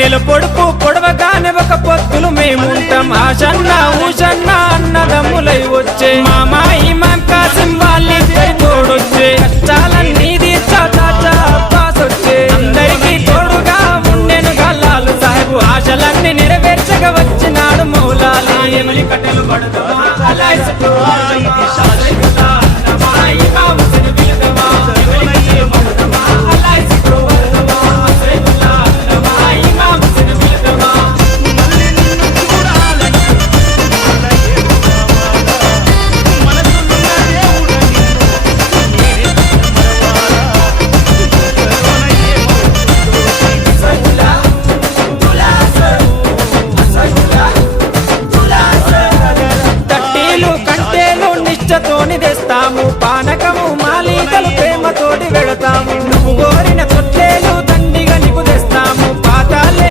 నెల పొడుపు పొడవగానే ఒక పొత్తులు మేముంటాం ఆషన్న ఊషన్న అన్నదమ్ములై వచ్చే మామా ఇమాం కాసిం వాళ్ళిద్దరి తోడొచ్చే కష్టాలన్నీ తీర్చా చాచా అబ్బాస్ వచ్చే అందరికీ తోడుగా ఉండెను గల్లాలు సాహెబు ఆశలన్నీ నెరవేర్చగా వచ్చినాడు మౌలాలి కట్టెలు పడుతున్నా